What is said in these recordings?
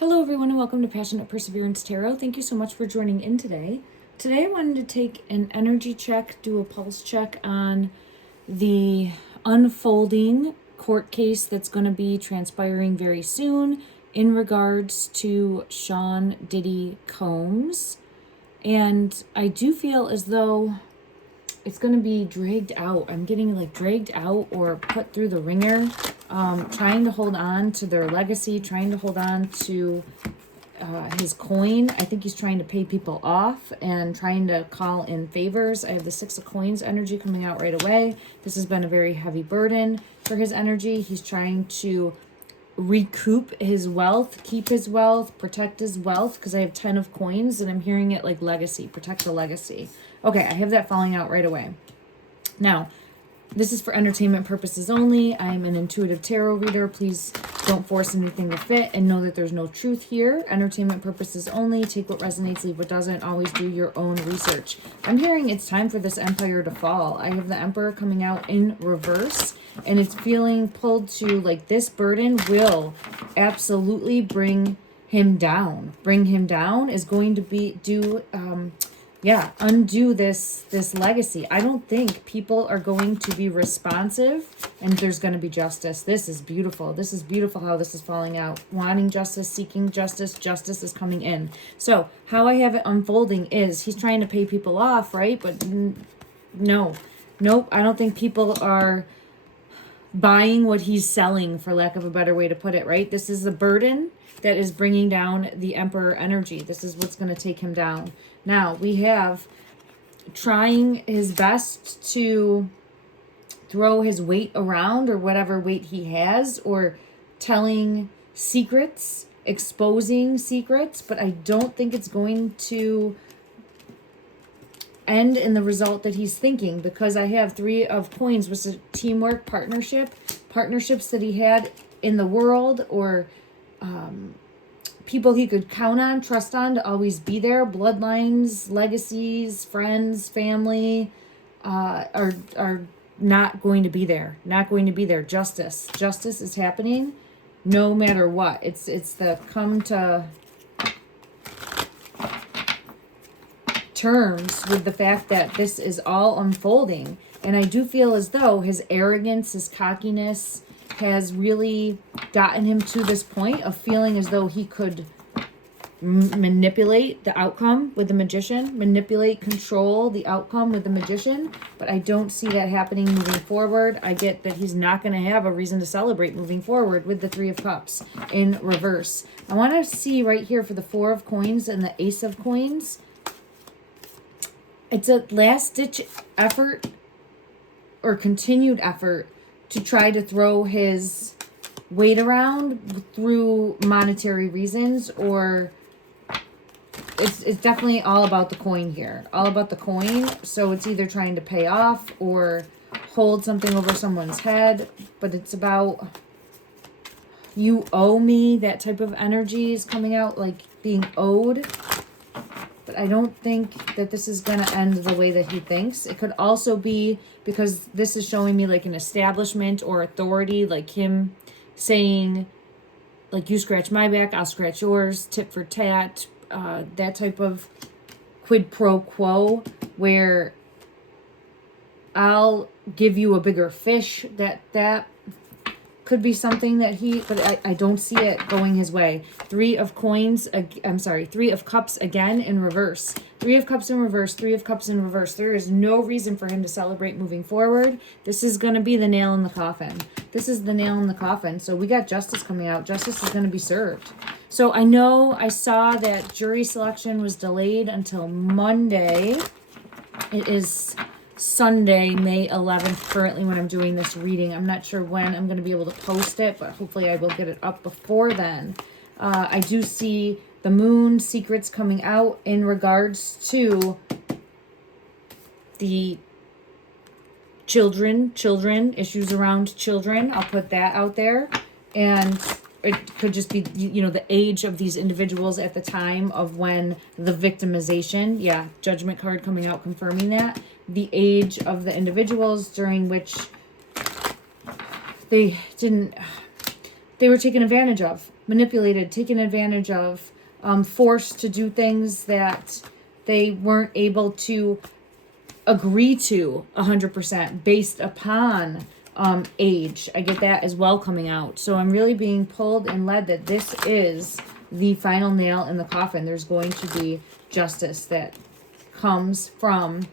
Hello everyone and welcome to Passionate Perseverance Tarot. Thank you so much for joining in today. Today I wanted to take an energy check, do a pulse check on the unfolding court case that's going to be transpiring very soon in regards to Sean Diddy Combs. And I do feel as though it's going to be dragged out. I'm getting like dragged out or put through the ringer, trying to hold on to their legacy, trying to hold on to his coin. I think he's trying to pay people off and trying to call in favors. I have the Six of Coins energy coming out right away. This has been a very heavy burden for his energy. He's trying to recoup his wealth, keep his wealth, protect his wealth, because I have 10 of coins and I'm hearing it like legacy, protect the legacy. Okay, I have that falling out right away. Now, this is for entertainment purposes only. I'm an intuitive tarot reader. Please don't force anything to fit and know that there's no truth here. Entertainment purposes only. Take what resonates, leave what doesn't. Always do your own research. I'm hearing it's time for this empire to fall. I have the Emperor coming out in reverse, and it's feeling pulled to like this burden will absolutely bring him down. Bring him down is going to be undo this legacy. I don't think people are going to be responsive and there's going to be justice. This is beautiful. This is beautiful how this is falling out. Wanting justice, seeking justice, justice is coming in. So how I have it unfolding is he's trying to pay people off, right? But nope. I don't think people are buying what he's selling, for lack of a better way to put it, right? This is the burden that is bringing down the Emperor energy. This is what's going to take him down. Now, we have trying his best to throw his weight around, or whatever weight he has, or telling secrets, exposing secrets, but I don't think it's going to end in the result that he's thinking, because I have Three of Coins, which is a teamwork, partnerships that he had in the world, or people he could count on, trust on to always be there. Bloodlines, legacies, friends, family are not going to be there. Not going to be there. Justice is happening no matter what. It's the come to terms with the fact that this is all unfolding. And I do feel as though his arrogance, his cockiness has really gotten him to this point of feeling as though he could manipulate the outcome with the Magician, control the outcome with the Magician, but I don't see that happening moving forward. I get that he's not going to have a reason to celebrate moving forward with the Three of Cups in reverse. I want to see right here for the Four of Coins and the Ace of Coins. It's a last-ditch effort or continued effort to try to throw his weight around through monetary reasons, or it's definitely all about the coin here. All about the coin. So it's either trying to pay off or hold something over someone's head, but it's about you owe me. That type of energy is coming out, like being owed. But I don't think that this is going to end the way that he thinks. It could also be because this is showing me like an establishment or authority, like him saying, like, you scratch my back, I'll scratch yours, tit for tat, that type of quid pro quo, where I'll give you a bigger fish. That could be something that but I don't see it going his way. Three of Cups again in reverse. Three of Cups in reverse, Three of Cups in reverse. There is no reason for him to celebrate moving forward. This is going to be the nail in the coffin. This is the nail in the coffin. So we got justice coming out. Justice is going to be served. So I know I saw that jury selection was delayed until Monday. It is Sunday, May 11th, currently when I'm doing this reading. I'm not sure when I'm going to be able to post it, but hopefully I will get it up before then. I do see the moon secrets coming out in regards to the children, issues around children. I'll put that out there. And it could just be, the age of these individuals at the time of when the victimization, judgment card coming out confirming that. The age of the individuals during which they were taken advantage of. manipulated, taken advantage of, forced to do things that they weren't able to agree to 100% based upon age. I get that as well coming out. So I'm really being pulled and led that this is the final nail in the coffin. There's going to be justice that comes from,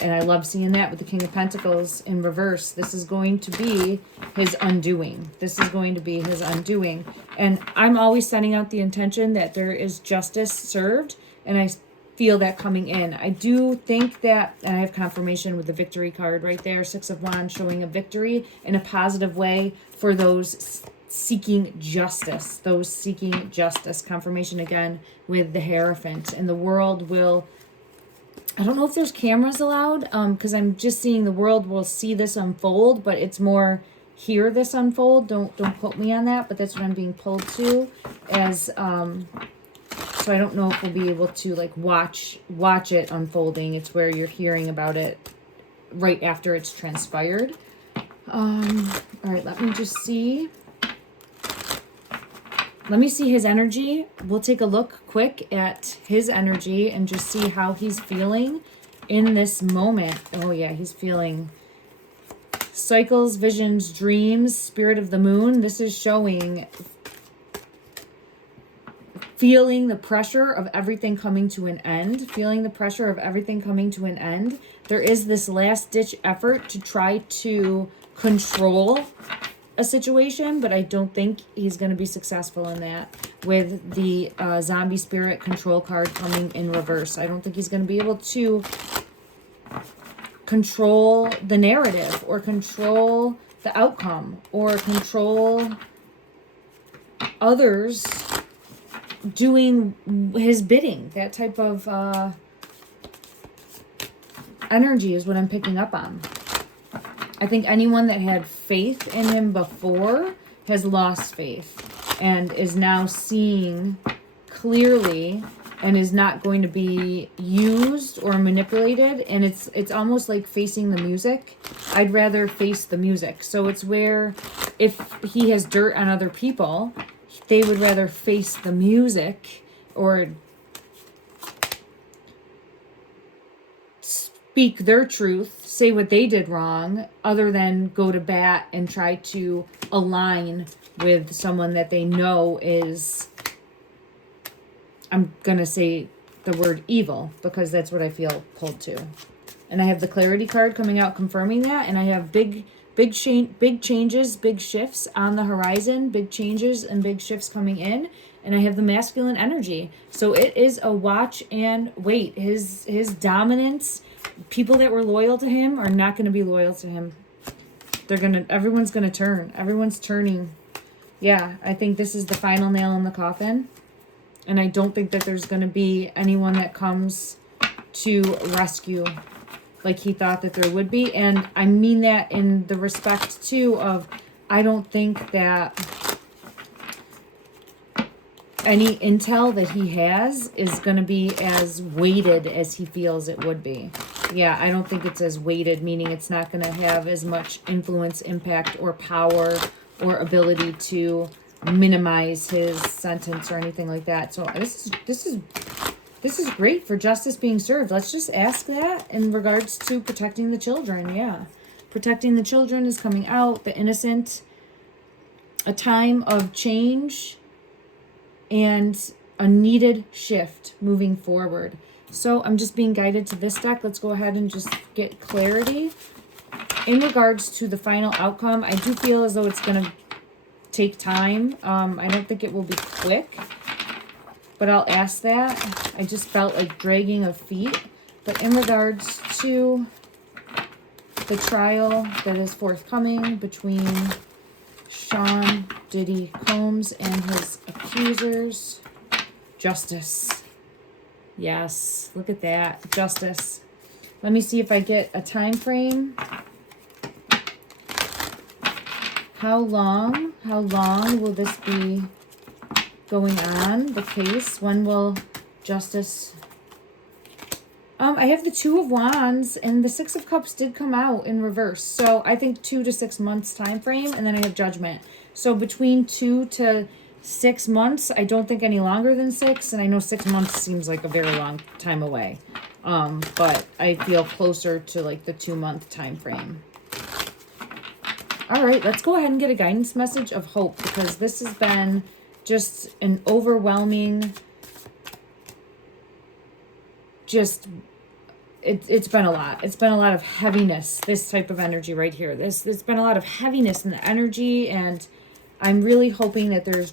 and I love seeing that with the King of Pentacles in reverse. This is going to be his undoing. This is going to be his undoing. And I'm always sending out the intention that there is justice served, and I feel that coming in. I do think that, and I have confirmation with the victory card right there, Six of Wands, showing a victory in a positive way for those seeking justice. Those seeking justice. Confirmation again with the Hierophant. And the world will, I don't know if there's cameras allowed, because I'm just seeing the world will see this unfold, but it's more hear this unfold. Don't quote me on that, but that's what I'm being pulled to as so I don't know if we'll be able to like watch it unfolding. It's where you're hearing about it right after it's transpired. All right, let me just see. Let me see his energy. We'll take a look quick at his energy and just see how he's feeling in this moment. Oh yeah, he's feeling cycles, visions, dreams, spirit of the moon. This is showing feeling the pressure of everything coming to an end. Feeling the pressure of everything coming to an end. There is this last-ditch effort to try to control a situation, but I don't think he's going to be successful in that with the zombie spirit control card coming in reverse. I don't think he's going to be able to control the narrative or control the outcome or control others doing his bidding. That type of energy is what I'm picking up on. I think anyone that had faith in him before has lost faith and is now seeing clearly and is not going to be used or manipulated. And it's almost like facing the music. I'd rather face the music. So it's where if he has dirt on other people, they would rather face the music or speak their truth, say what they did wrong, other than go to bat and try to align with someone that they know is, I'm going to say the word evil, because that's what I feel pulled to. And I have the clarity card coming out confirming that, and I have big changes, big shifts on the horizon, big changes and big shifts coming in. And I have the masculine energy. So it is a watch and wait. His dominance, people that were loyal to him are not going to be loyal to him. Everyone's going to turn. Everyone's turning. Yeah, I think this is the final nail in the coffin. And I don't think that there's going to be anyone that comes to rescue like he thought that there would be. And I mean that in the respect too of, I don't think that any intel that he has is going to be as weighted as he feels it would be. Yeah, I don't think it's as weighted, meaning it's not going to have as much influence, impact, or power or ability to minimize his sentence or anything like that. So this is great for justice being served. Let's just ask that in regards to protecting the children. Yeah, protecting the children is coming out. The innocent, a time of change and a needed shift moving forward. So I'm just being guided to this deck. Let's go ahead and just get clarity. In regards to the final outcome, I do feel as though it's going to take time. I don't think it will be quick, but I'll ask that. I just felt like dragging of feet. But in regards to the trial that is forthcoming between Sean Diddy Combs and his accusers, justice. Yes, look at that, justice. Let me see if I get a time frame. How long will this be going on, the case? When will justice... I have the Two of Wands, and the Six of Cups did come out in reverse. So I think 2 to 6 months time frame, and then I have Judgment. So between 2 to 6 months. I don't think any longer than 6, and I know 6 months seems like a very long time away. But I feel closer to like the 2-month time frame. All right, let's go ahead and get a guidance message of hope, because this has been just an overwhelming, it's been a lot. It's been a lot of heaviness, this type of energy right here. There's been a lot of heaviness in the energy, and I'm really hoping that there's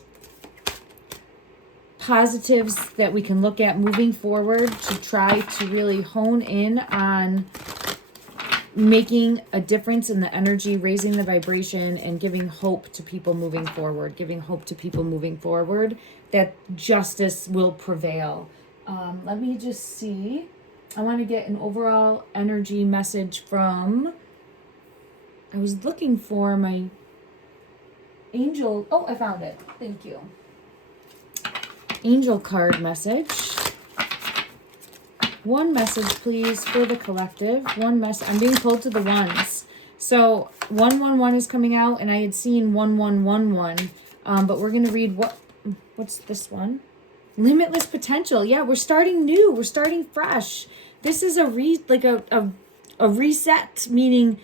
positives that we can look at moving forward to try to really hone in on making a difference in the energy, raising the vibration, and giving hope to people moving forward, that justice will prevail. Let me just see. I want to get an overall energy message from, I was looking for my angel. Oh, I found it. Thank you. Angel card message. One message, please, for the collective. One message. I'm being pulled to the ones. So 111 is coming out, and I had seen 1111. But we're going to read what's this one? Limitless potential. Yeah, we're starting new. We're starting fresh. This is a reset, meaning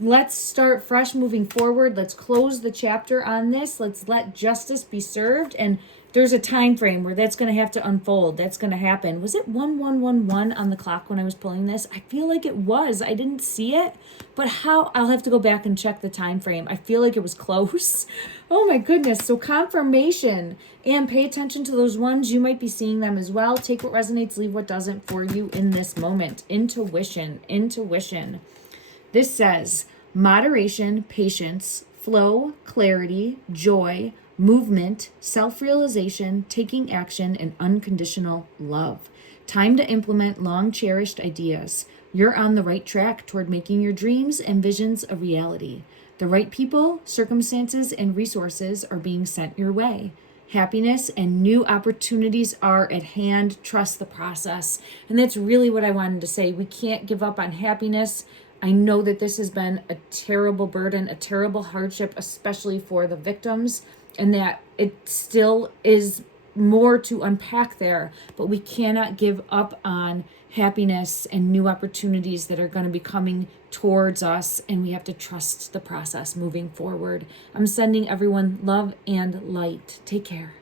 let's start fresh moving forward. Let's close the chapter on this. Let's let justice be served. And there's a time frame where that's going to have to unfold. That's going to happen. Was it 1111 on the clock when I was pulling this? I feel like it was. I didn't see it, but I'll have to go back and check the time frame. I feel like it was close. Oh my goodness. So confirmation, and pay attention to those ones. You might be seeing them as well. Take what resonates, leave what doesn't for you in this moment. Intuition. This says moderation, patience, flow, clarity, joy, movement, self-realization, taking action, and unconditional love. Time to implement long-cherished ideas. You're on the right track toward making your dreams and visions a reality. The right people, circumstances, and resources are being sent your way. Happiness and new opportunities are at hand. Trust the process. And that's really what I wanted to say. We can't give up on happiness. I know that this has been a terrible burden, a terrible hardship, especially for the victims, and that it still is more to unpack there, but we cannot give up on happiness and new opportunities that are going to be coming towards us, and we have to trust the process moving forward. I'm sending everyone love and light. Take care.